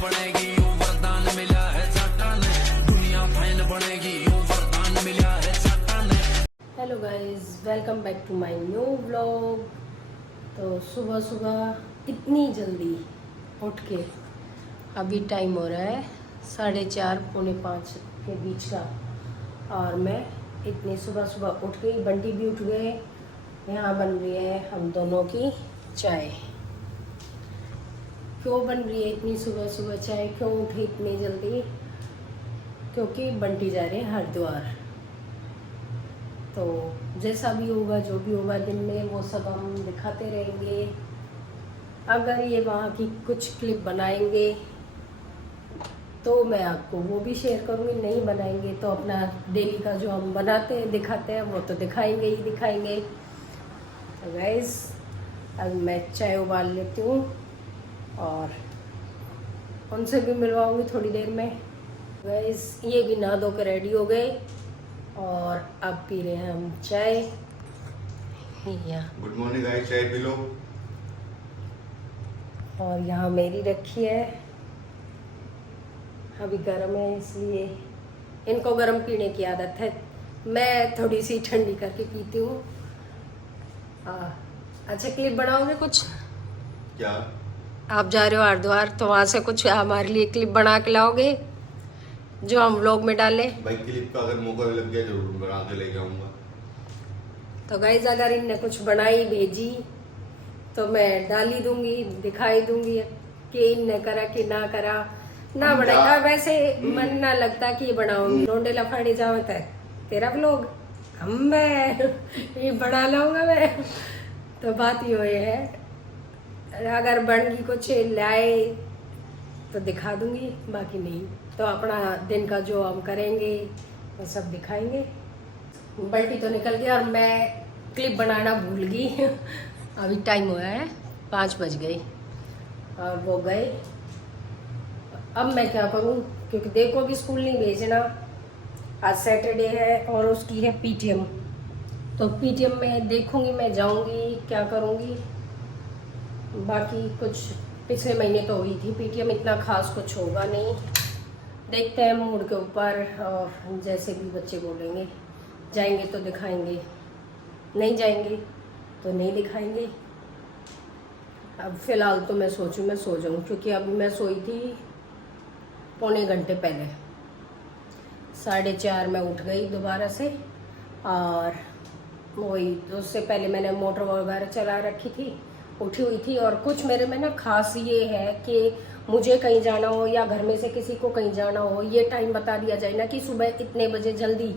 बनेगी यूं वरदान मिला है साटा ने, दुनिया फैन बनेगी यूं वरदान मिला है साटा ने। Hello guys, welcome back to my new vlog. तो सुबह सुबह इतनी जल्दी उठ के अभी टाइम हो रहा है 4:30 पौने 5 के बीच का, और मैं इतनी सुबह सुबह उठ गई। बंटी भी उठ गए। यहाँ बन रही है हम दोनों की चाय। क्यों बन रही है इतनी सुबह सुबह चाय, क्यों उठी इतनी जल्दी? क्योंकि बंटी जा रहे हैं हरिद्वार। तो जैसा भी होगा, जो भी होगा दिन में, वो सब हम दिखाते रहेंगे। अगर ये वहाँ की कुछ क्लिप बनाएंगे तो मैं आपको वो भी शेयर करूँगी, नहीं बनाएंगे तो अपना डेली का जो हम बनाते हैं दिखाते हैं वो तो दिखाएंगे ही दिखाएंगे। तो गाइस, अब मैं चाय उबाल लेती हूँ और उनसे भी मिलवाऊँगी थोड़ी देर में। गाइस, ये भी नहा धो के रेडी हो गए और अब पी रहे हैं हम चाय। गुड मॉर्निंग गाइस, चाय पी लो। और यहाँ मेरी रखी है, अभी गर्म है इसलिए इनको गर्म पीने की आदत है। मैं थोड़ी सी ठंडी करके पीती हूँ। अच्छा, क्लिप बनाओगे कुछ? क्या? आप जा रहे हो हरिद्वार तो वहाँ से कुछ हमारे लिए क्लिप बना के लाओगे जो हम व्लॉग में डालें? भाई क्लिप का अगर मौका लग गया जरूर बना के ले जाऊंगा। तो गाइस, अगर इनने कुछ बनाई भेजी तो मैं डाल ही दूंगी, दिखाई दूंगी कि इनने करा कि ना करा। ना बनाया वैसे मन ना लगता कि ये बनाऊंगी। रोंडे लफाड़े जावत है तेरा व्लॉग, हम मैं ये बना लाऊंगा मैं। तो बात ये है, अगर बन की कुछ लाए तो दिखा दूंगी, बाकी नहीं तो अपना दिन का जो हम करेंगे वो सब दिखाएंगे। बल्टी तो निकल गया और मैं क्लिप बनाना भूल गई। अभी टाइम हुआ है 5 बज गए और वो गए। अब मैं क्या करूं, क्योंकि देखो भी स्कूल नहीं भेजना, आज सैटरडे है और उसकी है पीटीएम। तो पीटीएम में देखूंगी, मैं जाऊंगी क्या करूंगी। बाकी कुछ पिछले महीने तो हुई थी पीटीएम, इतना खास कुछ होगा नहीं, देखते हैं मूड के ऊपर। और जैसे भी बच्चे बोलेंगे, जाएंगे तो दिखाएंगे, नहीं जाएंगे तो नहीं दिखाएंगे। अब फिलहाल तो मैं सोचूं मैं सो जाऊं, क्योंकि अभी मैं सोई थी पौने घंटे पहले। 4:30 मैं उठ गई दोबारा से, और वही उससे पहले मैंने मोटर वगैरह चला रखी थी, उठी हुई थी। और कुछ मेरे में ना खास ये है कि मुझे कहीं जाना हो या घर में से किसी को कहीं जाना हो, ये टाइम बता दिया जाए ना कि सुबह इतने बजे जल्दी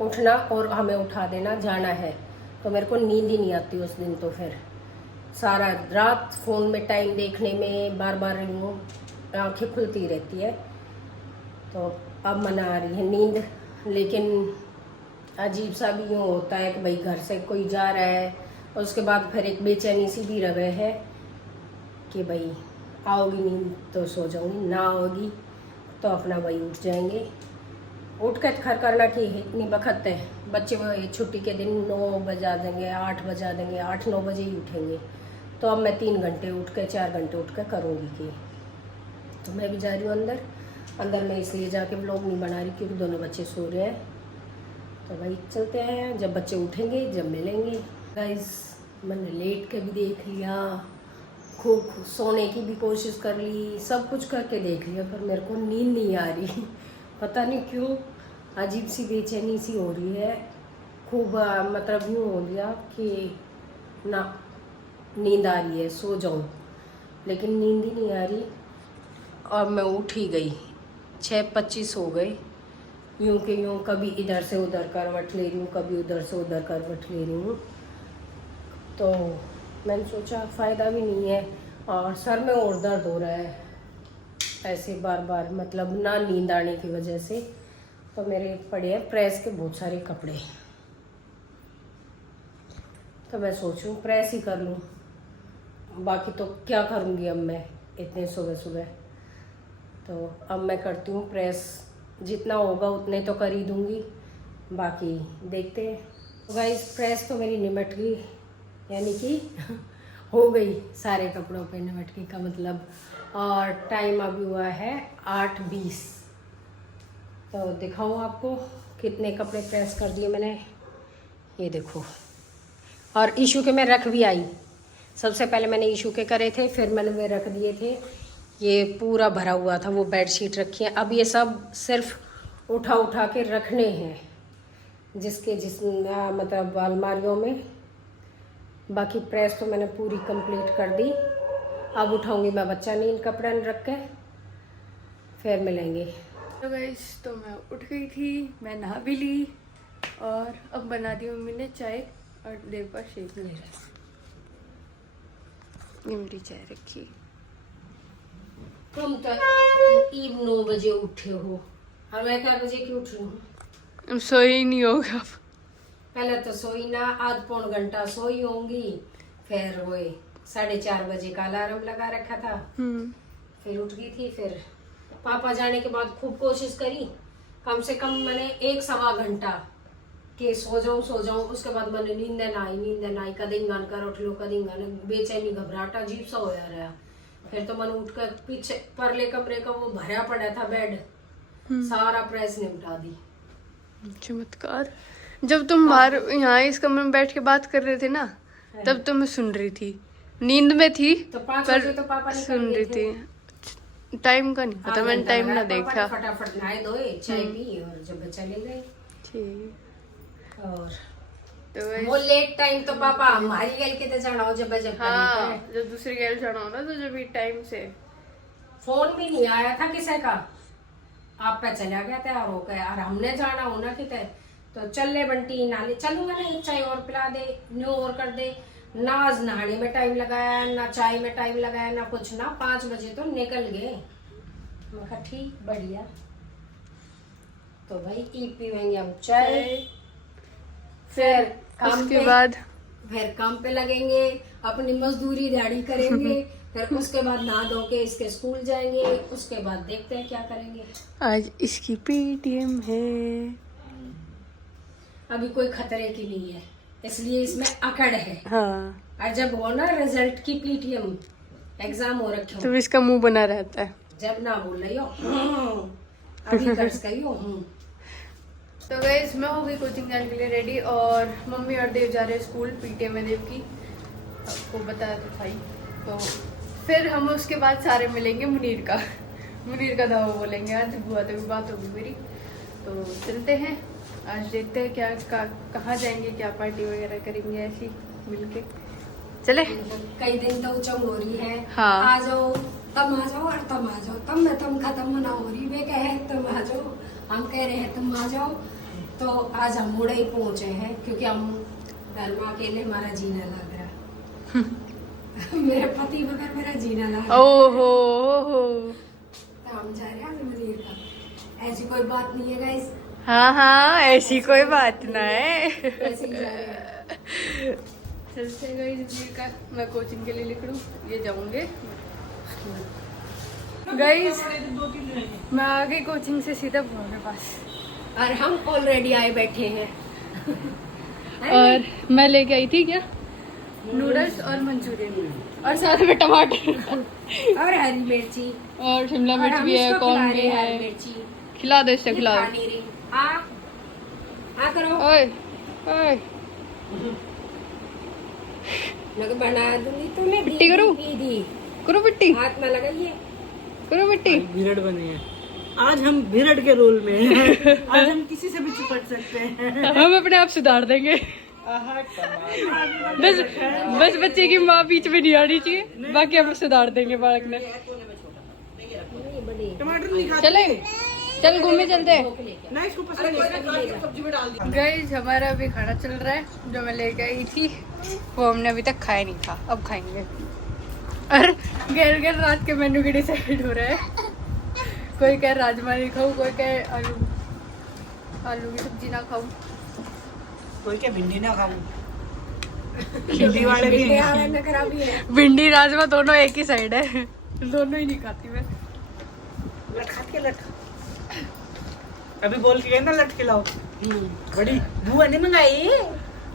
उठना और हमें उठा देना, जाना है। तो मेरे को नींद ही नहीं आती उस दिन। तो फिर सारा रात फ़ोन में टाइम देखने में बार बार आँखें खुलती रहती है। तो अब मना आ रही है नींद, लेकिन अजीब सा भी यूँ होता है कि भाई घर से कोई जा रहा है, और उसके बाद फिर एक बेचैनी सी भी रहे है कि भाई आओगी नींद तो सो जाऊंगी, ना आओगी तो अपना भाई उठ जाएंगे। उठ कर खर करना की है, इतनी बखत है। बच्चे छुट्टी के दिन 9 बजा देंगे, 8 बजा देंगे, 8-9 बजे ही उठेंगे। तो अब मैं 3 घंटे उठ कर 4 घंटे उठ कर करूँगी कि। तो मैं भी जा रही हूँ अंदर में इसलिए जाके व्लॉग नहीं बना रही क्योंकि दोनों बच्चे सो रहे हैं। तो भाई चलते हैं, जब बच्चे उठेंगे जब मिलेंगे। गाइस, मैंने लेट के भी देख लिया, खूब सोने की भी कोशिश कर ली, सब कुछ करके देख लिया, पर मेरे को नींद नहीं आ रही। पता नहीं क्यों अजीब सी बेचैनी सी हो रही है। खूब मतलब यूँ हो गया कि ना नींद आ रही है, सो जाऊँ, लेकिन नींद ही नहीं आ रही। और मैं उठ ही गई, 6:25 हो गए। यूँ के यूँ कभी इधर से उधर करवट ले रही हूँ, कभी उधर से उधर करवट ले रही हूँ। तो मैंने सोचा फ़ायदा भी नहीं है, और सर में और दर्द हो रहा है ऐसे बार बार, मतलब ना नींद आने की वजह से। तो मेरे पड़े हैं प्रेस के बहुत सारे कपड़े, तो मैं सोचूं प्रेस ही कर लूँ। बाकी तो क्या करूँगी अब मैं इतने सुबह सुबह। तो अब मैं करती हूँ प्रेस, जितना होगा उतने तो कर ही दूँगी, बाकी देखते हैं। तो गाइस, प्रेस तो मेरी निमट गई, यानी कि हो गई सारे कपड़ों पे निमट गई का मतलब। और टाइम अभी हुआ है 8:20। तो दिखाऊँ आपको कितने कपड़े प्रेस कर दिए मैंने, ये देखो। और इशू के मैं रख भी आई, सबसे पहले मैंने इशू के करे थे, फिर मैंने वे रख दिए थे। ये पूरा भरा हुआ था, वो बेडशीट रखी है। अब ये सब सिर्फ उठा उठा के रखने हैं जिस मतलब अलमारियों में। बाकी प्रेस तो मैंने पूरी कंप्लीट कर दी। अब उठाऊंगी मैं बच्चा नींद कपड़े रख के, फिर मिलेंगे। तो गाइस, तो मैं उठ गई थी, मैं नहा भी ली और अब बना दी मम्मी ने चाय और देव का शेक। ये मेरी चाय रखी। तुम तो 9 बजे उठे हो और मैं क्या बजे की उठ रही हूँ? सोई नहीं होगा। पहले तो सोई ना, आध पौन घंटा सोई होंगी, फिर वो 4:30 बजे का अलार्म लगा रखा था, फिर उठ गई थी। फिर पापा जाने के बाद खूब कोशिश करी, कम से कम मैंने 1-1.25 घंटा के सो जाऊं। उसके बाद मैंने नींद ना आई, कदिंग गान कर उठ लो, कदिंग गान, बेचैनी घबराहट अजीब सा हो रहा। फिर तो मैंने उठकर पीछे परले कमरे का वो भरा पड़ा था बेड, सारा प्रेस निपटा दी। चमत्कार। जब तुम बाहर यहाँ इस कमरे में बैठ के बात कर रहे थे ना, तब तो मैं सुन रही थी, नींद में थी तो 5 पर बजे तो पापा सुन रही थी। टाइम का नहीं पता, मैंने टाइम ना देखा। फटाफट नहाए धोए, चाय पी और जब चले गए। ठीक। और तो वो लेट टाइम तो पापा हमारी गल के तो जाना हो जब हाँ, जब दूसरी गैल जाना हो ना, तो जब भी टाइम से। फोन भी नहीं आया था किसी का, आप पे चला गया था और हो गया। और हमने जाना हो ना कितने, तो चल ले बंटी नाले चलूंगा ना, एक चाय और पिला दे, न्यू और कर दे। ना आज नहाने में टाइम लगाया, ना चाय में टाइम लगाया, ना कुछ ना। 5 बजे तो निकल गए। मैं कहा ठीक, बढ़िया। तो भाई पीवेंगे हम चाय, फिर काम उसके पे, बाद फिर काम पे लगेंगे, अपनी मजदूरी दिहाड़ी करेंगे। फिर उसके बाद नहा धो के इसके स्कूल जाएंगे। उसके बाद देखते हैं क्या करेंगे। आज इसकी पेटीएम है। अभी कोई खतरे की नहीं है, इसलिए इसमें अकड़ है। हाँ, और जब हो ना रिजल्ट की पीटीएम एग्जाम हो रखे तो हो, इसका मुंह बना रहता है। जब ना बोल रही हो अभी कर्ज कही हो। तो गाइस, मैं हो गई कोचिंग जाने के लिए रेडी और मम्मी और देव जा रहे हैं स्कूल। पीटीएम में देव की, आपको बताया तो था ही। तो फिर हम उसके बाद सारे मिलेंगे मुनीर का धावा बोलेंगे। आज बुआ तो भी बात होगी मेरी, तो चलते हैं। आज देखते हैं क्या कहाँ जाएंगे, क्या पार्टी वगैरह करेंगे ऐसी मिलके। चले। कई दिन तो उचम हो रही है। हाँ। आ जाओ, तम आ जाओ और तम आ जाओ, तम में तम खत्म ना हो रही। वे कहे तुम आ जाओ, हम कह रहे हैं तुम आ जाओ। तो आज हम मुड़े ही पहुंचे हैं, क्योंकि हम घर में अकेले हमारा जीना लग रहा। मेरे पति बगैर मेरा जीना लग रहा। ओहो। तो हम जा रहे हैं मुनीर का। ऐसी कोई बात नहीं है गाइस, हाँ, ऐसी कोई बात ना है। ऐसे ही जा रहे हैं। चलते गई मुनीर का। मैं कोचिंग के लिए निकलूं, ये जाऊंगे। गाइस, मैं आ गई कोचिंग से सीधा बुआ के पास और हम ऑलरेडी आए बैठे हैं। और मैं लेके आई थी क्या, नूडल्स और मंचूरियन और साथ में टमाटर और हरी मिर्ची और शिमला और मिर्च हम भी है, इसको कॉर्न खिला भी रहे हैं है। हरी मिर्ची। खिला दो इससे, ये खिला खा नहीं रही। आ करो, ओए ओए। मैं बना दूंगी तुम्हें। पिट्टी करूं? दीदी करो पिट्टी, हाथ में लगाइए। करो पिट्टी। भिरड़ बने हैं आज, हम भिरड़ के रोल में हैं। आज हम किसी से भी चिपट सकते हैं। हम अपने आप सुधार देंगे। बस बच्चे की माँ बीच में नहीं आनी चाहिए, बाकी हम सुधार देंगे बालक ने। टमाटर नहीं खाते। चले, चल घूमने चलते हैं। ना इसको पसंद है, सब्जी में डाल दिया। गाइस, हमारा अभी खाना चल रहा है, जो मैं लेके आई थी वो हमने अभी तक खाया नहीं था, अब खाएंगे। और गैर गैर रात के मेन्यू के डिसाइड हो रहा है। कोई कहे राजमा नहीं खाऊं, कोई कहे आलू की सब्जी ना खाऊं, कोई क्या भिंडी ना खाऊं। भिंडी वाले भी हैं। भिंडी राजमा दोनों एक ही साइड है, दोनों ही नहीं खाती मैं। लट खा के लट, अभी बोल के गए ना लट खिलाओ। बड़ी बुआ ने मंगाई,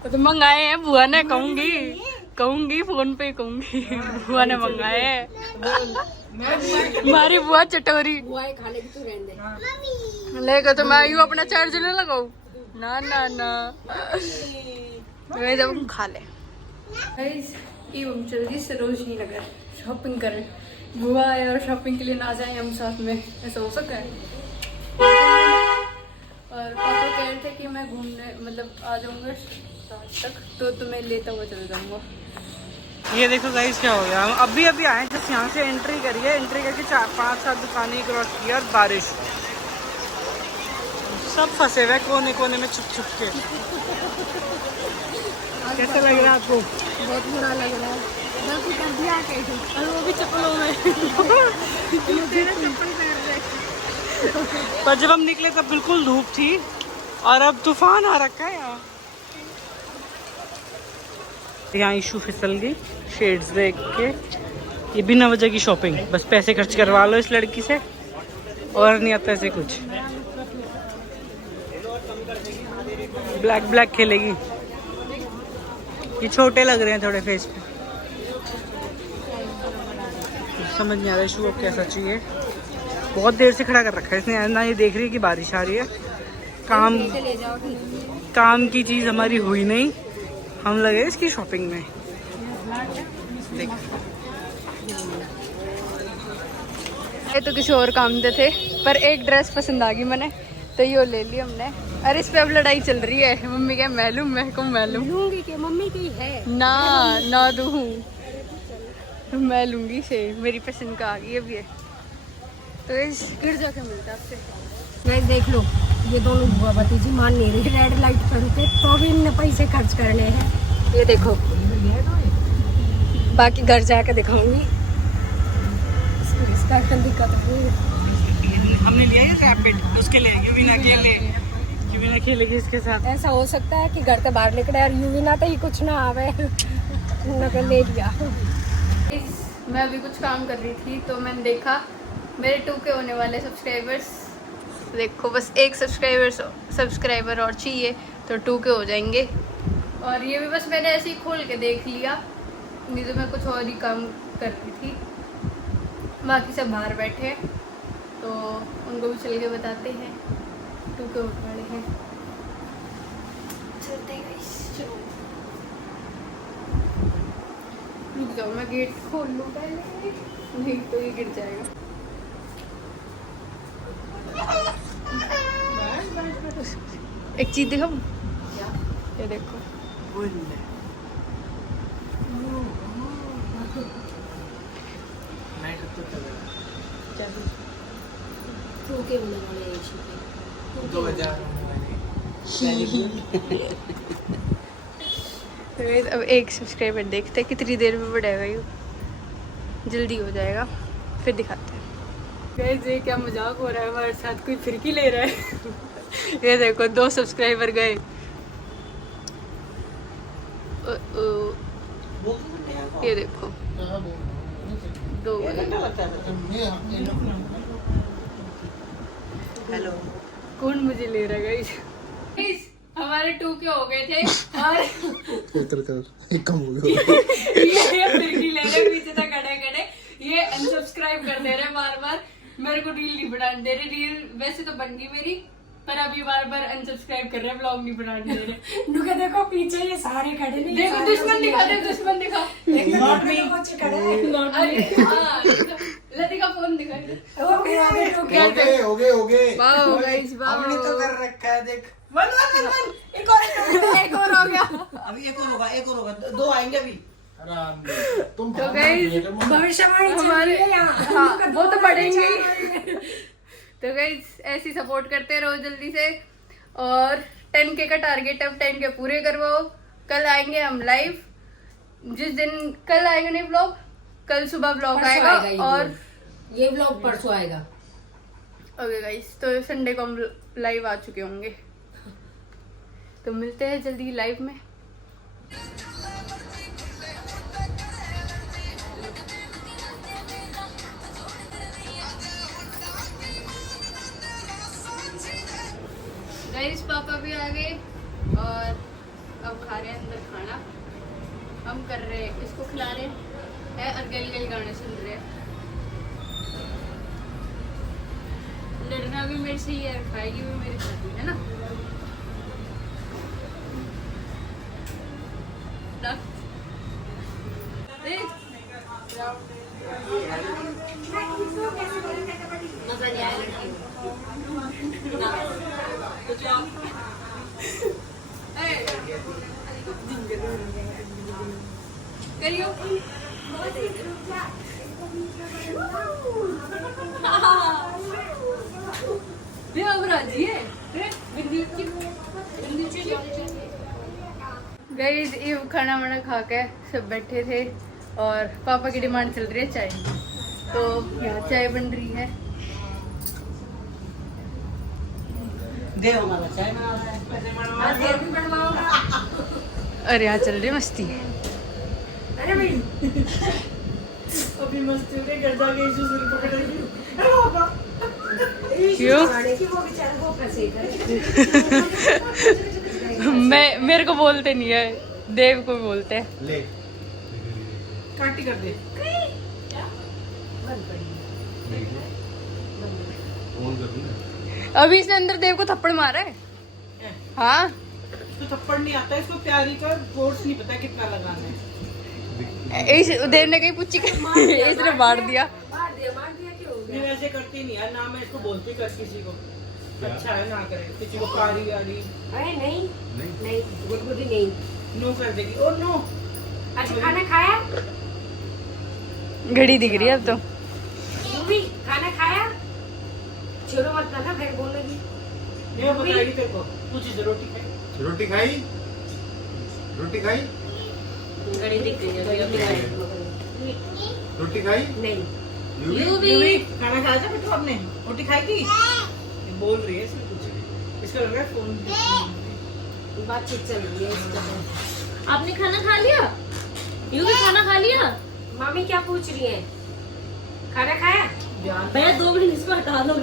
तो मंगाए हैं बुआ ने, कहूंगी फोन पे कहूंगी बुआ ने मंगाए हैं। हमारी बुआ चटोरी बुआएं खा लेगी तो रहने दे। लेगा तो मैं यूं अपना चार्ज न लगाऊ। ना ना ना मैं जब खा ले। जल्दी से रोशनी नगर शॉपिंग करें। बुआ आए और शॉपिंग के लिए ना जाए हम साथ में, ऐसा हो सकता है? और पापा कह रहे थे कि मैं घूमने मतलब आ जाऊंगा सात तक, तो तुम्हें लेता हुआ चल जाऊंगा। ये देखो गाइस क्या हो गया, हम अभी अभी आए जस्ट यहाँ से एंट्री करिए, एंट्री करके 4-5-7 दुकानें क्रॉस की और बारिश, सब फंसे हुए कोने कोने में छुप छुप के। कैसा लग रहा है आपको? बहुत बुरा लग रहा है। गलती कर दिया कैसे? और वो भी चप्पलों में। पर जब हम निकले तब बिल्कुल धूप थी और अब तूफान आ रखा है यहाँ। यहाँ इशू फिसल गई शेड्स देख के। ये बिना वजह की शॉपिंग, बस पैसे खर्च करवा लो इस लड़की से और नहीं आता ऐसे कुछ। ब्लैक ब्लैक खेलेगी। ये छोटे लग रहे हैं थोड़े फेस पे, समझ नहीं आ रहा इशू अब कैसा चाहिए। बहुत देर से खड़ा कर रखा है इसने, ना ये देख रही है कि बारिश आ रही है। काम की चीज़ हमारी हुई नहीं, हम लगे इसकी शॉपिंग में। देख ये तो किसी और काम दे थे, पर एक ड्रेस पसंद आ गई मैंने, तो ये ले ली हमने। अरे इस पे अब लड़ाई चल रही है। मम्मी क्या मालूम, मैं को मालूम लूंगी कि मम्मी की है ना दूँ, मैं लूंगी से, मेरी पसंद का आ गई अब ये। तो इस गिर जाके मिलता आपसे। गाइस देख लो, ये दोनों बुआ भतीजी मान नहीं रही, रेड लाइट पर रुके तो भी इनने पैसे खर्च करने हैं। ये देखो, बाकी घर जाके दिखाऊंगी। इसका दिक्कत है। हमने लिया ये रैपिड, उसके लिए यूविना खेलेगी इसके साथ। ऐसा हो सकता है कि घर से बाहर निकले और यूवी ना तो ही कुछ ना आवे, नकल ले लिया। मैं अभी कुछ काम कर रही थी तो मैंने देखा मेरे 2K होने वाले सब्सक्राइबर्स, देखो बस एक सब्सक्राइबर और चाहिए तो 2K हो जाएंगे। और ये भी बस मैंने ऐसे ही खोल के देख लिया, नहीं तो मैं कुछ और ही काम कर रही थी। बाकी सब बाहर बैठे हैं तो उनको भी चल के बताते हैं 2K होने वाले हैं। चलते हैं guys, चलो रुक जाओ, मैं गेट खोल लूँ पहले, नहीं तो ये गिर जाएगा। एक चीज दिखाऊं, ये देखो टूके होने वाले हैं इशू के। 2000 तो guys, अब एक सब्सक्राइबर देखते हैं कितनी देर में बढ़ेगा, ये जल्दी हो जाएगा फिर दिखाते हैं। गाइस ये क्या मजाक हो रहा है हमारे साथ, कोई फिरकी ले रहा है। ये देखो 2 सब्सक्राइबर गए। ये देखो 2 हेलो, कौन मुझे ले रहा है गाइस। हमारे 2K हो गए थे और एक कम हो गया। ये फिरकी ले रहे पीछे तक खड़े, ये अनसब्सक्राइब कर दे रहे बार बार, मेरे को रील नहीं बनाने दे रहे। रील वैसे तो बन गई मेरी, पर अभी बार बार अनसब्सक्राइब कर रहे, ब्लॉग नहीं बनाने दे रहे। नुके देखो पीछे ये सारे खड़े नहीं, देखो दुश्मन दिखा, दुश्मन दिखा। Not me. लतिका फोन दिखा। हो गए। हो गए वाह हमने तो कर रखा है, देख एक और हो गया। अभी एक और होगा 2 आएंगे अभी। तो गाइस भविष्यवाणी हमारे यहाँ वो तो बढ़ेंगे ही। तो गाइस ऐसी सपोर्ट करते रहो जल्दी से, और 10K का टारगेट अब 10K पूरे करवाओ। कल आएंगे हम लाइव, जिस दिन कल आएगा नहीं ब्लॉग, कल सुबह ब्लॉग आएगा और ये ब्लॉग परसों आएगा। ओके गाइस, तो संडे को हम लाइव आ चुके होंगे, तो मिलते हैं जल्दी लाइव में। गाइस पापा भी आ गए और अब खा रहे हैं अंदर खाना। हम कर रहे हैं, इसको खिला रहे हैं और गल गल गाने सुन रहे हैं। खाना भी मेरे से ही है, खाएगी भी मेरे साथ ही, है ना? करियो गाइस, ये खाना वाना खा के सब बैठे थे और पापा की डिमांड चल रही है चाय, तो यहाँ चाय बन रही है। और यहाँ चल रही है मस्ती। अरे भाई अभी मस्ती हो रही, घर जाके इशू शुरू पकड़ेगी। अरे बाबा, क्यों? कि वो बेचारा वो फंसे मेरे को बोलते नहीं है, देव को बोलते हैं। ले काटी कर दे। फोन कर दूं ना। अभी इसने अंदर देव को थप्पड़ मारा है। हाँ, तो थप्पड़ नहीं आता, इसको प्यारी का फोर्स नहीं पता कितना लगाना है। इस देव ने कहीं पूछी इसने मार दिया। मार दिया क्यों हो ये गया? वैसे करती नहीं यार, ना मैं इसको बोलती कर किसी को। अच्छा है, ना करे किसी को कारी वाली अरे नहीं गुदगुदी नहीं। नो कर देगी। और नो अच्छा खाना खाया? घड़ी दिख रही है अब तो। तू भी खाना खाया? छोड़ो मत ना, फिर बोलेगी। ये बताएगी तेरे को। पूछी से रोटी खाई? रोटी खाई? रोटी खाई? घड़ी दिख रही है रोटी खाई? नहीं। यू भी? ये भी खाना खाया था बेटा आपने? रोटी खाई थी? ये बोल रही है इसमें कुछ। इसका लग रहा है फोन। बातचीत चल रही है इसका। आपने खाना खा लिया? यू भी खाना खा लिया? मामी क्या पूछ रही है? खाना खाया? भैया 2 मिनट इसको हटा दो।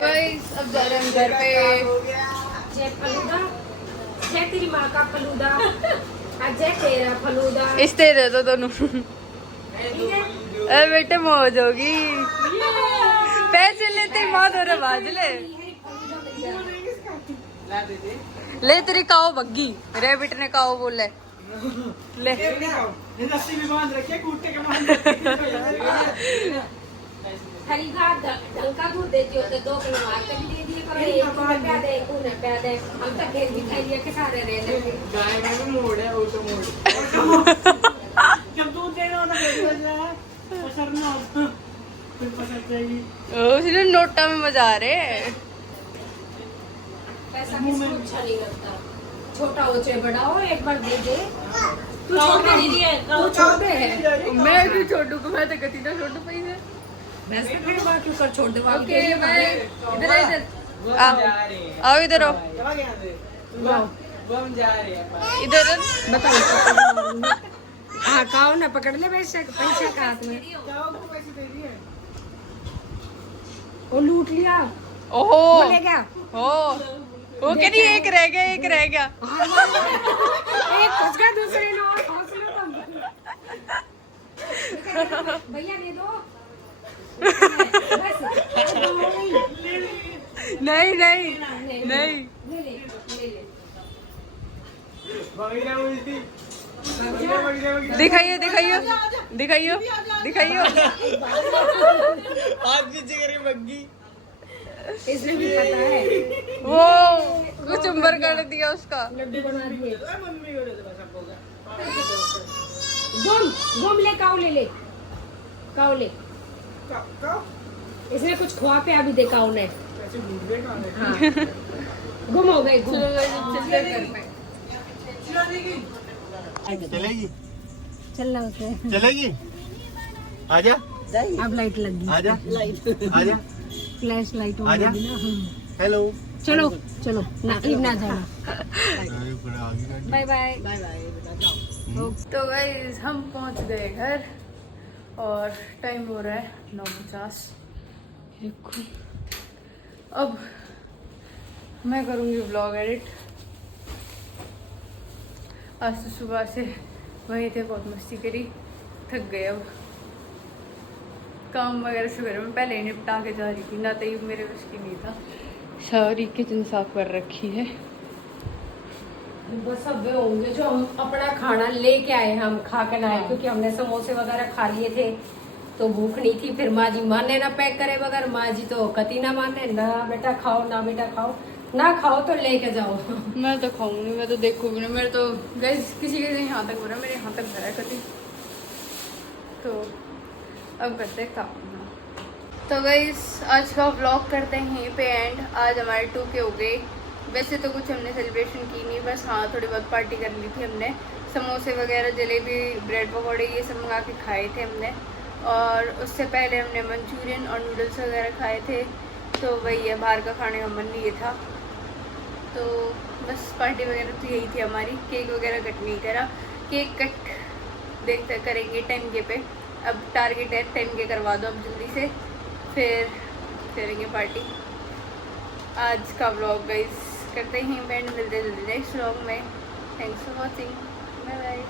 गाइस, अब जा रहे हैं हम घर पे। जय फलूदा, जय तेरी माँ का फलूदा, जय तेरा फलूदा। इस्ते दे दो दोनों। ठीक है? अरे बेटे मौज होगी। पैसे लेते माँ थोड़ा बाज ले। ला दे दे। ले तेरी काओ बग्गी, रैबिट ने काओ बोले। ले ये रस्सी भी बांध रखी है, कूटे के बांध रखी है। हरी घाट ढंका दूध देती हो तो 2 किलो मार तक दे दिए करो। एक उन्हें प्या दे, एक उन्हें प्या दे। हम तक खेत भी खाई लिया के सारे रह गए। गाय में भी मोड़ है, ऑटो मोड़। जब दूध देना होता है पसर ना होता, फिर पसर जाएगी। उसने नोटा में मजा आ रहे। पैसा किसको अच्छा नहीं लगता। छोटा हो चाहे बड़ा हो, एक बार दे दे। तू काओ छोड़ के दीदी है, तू छोड़ दे है। मैं क्यों छोटू को, मैं तो गति ना छोटू पैसे। वैसे फिर बात क्यों कर छोड़ दे। Okay bye. इधर इधर बम आओ। जा रहे हैं। आओ इधर आओ। चला गया से। बम जा रहे हैं। इधर बताओ। हाँ काओ ना पकड़ ले पैसा का हाथ में। जाओ को पैसे दे दिए। वो लूट लिया। ओहो वो ले गया। हो वो कह रही एक रह गया, एक रह गया। एक कुछ का दूसरे लो हौसला कम। भैया दे दो। बस नहीं नहीं नहीं ले ले। बगीरा उल्टी। दिखाइए दिखाइए दिखाइए दिखाइए। हाथ पीछे करे बग्गी। इसलिए भी पता है। वो कुछ उम्र कर दिया उसका। लड्डू बना दिए। मम्मी को दे दे बस आपको। गुम ले काओ ले ले। काओ ले। का इसने कुछ खुआ पे अभी देखा उन्हें। पैसे ढूंढ रहे कहां है? हाँ गुम हो गए गुम। चलेगी? चल रहा होता है। चलेगी? आजा अब लाइट लग गई। आजा आजा फ्लैश लाइट हो आजा। गई ना। हेलो। चलो चलो ना ना जाना। Bye bye. तो गाइस हम पहुंच गए घर और टाइम हो रहा है 9:50। अब मैं करूँगी व्लॉग एडिट। आज तो सुबह से वहीं थे, बहुत मस्ती करी, थक गए अब। काम वगैरह शुगर में पहले ही निपटा के जा रही थी ना, तो ये मेरे बस की नहीं था। सारी किचन साफ कर रखी है। बस अब वे होंगे जो हम अपना खाना लेके आए, हम खा के ना आए, क्योंकि हमने समोसे वगैरह खा लिए थे तो भूख नहीं थी। फिर माँ जी माने ना पैक करे बगैर, माँ जी तो कति ना माने, ना बेटा खाओ ना बेटा खाओ, ना खाओ तो लेके जाओ। मैं तो खाऊंगी, मैं तो देखूंगी ना, मेरे तो गैस किसी के यहाँ तक भरा, मेरे यहाँ तक भरा है कति। तो अब करते हैं काम। तो गैस आज का व्लॉग करते हैं यहीं पे एंड। आज हमारे 2K हो गए। वैसे तो कुछ हमने सेलिब्रेशन की नहीं, बस हाँ थोड़ी बहुत पार्टी कर ली थी हमने। समोसे वगैरह, जलेबी, ब्रेड पकौड़े ये सब मंगा के खाए थे हमने। और उससे पहले हमने मंचूरियन और नूडल्स वगैरह खाए थे। तो वही है, बाहर का खाने का मन नहीं था। तो बस पार्टी वगैरह तो यही थी हमारी। केक वगैरह कट नहीं करा, केक कट देखते करेंगे 10K पे। अब टारगेट है 10K करवा दो अब जल्दी से, फिर करेंगे पार्टी। आज का व्लॉग गाइस करते ही एंड, मिलते जल्दी नेक्स्ट व्लॉग में। Thanks for watching, bye bye.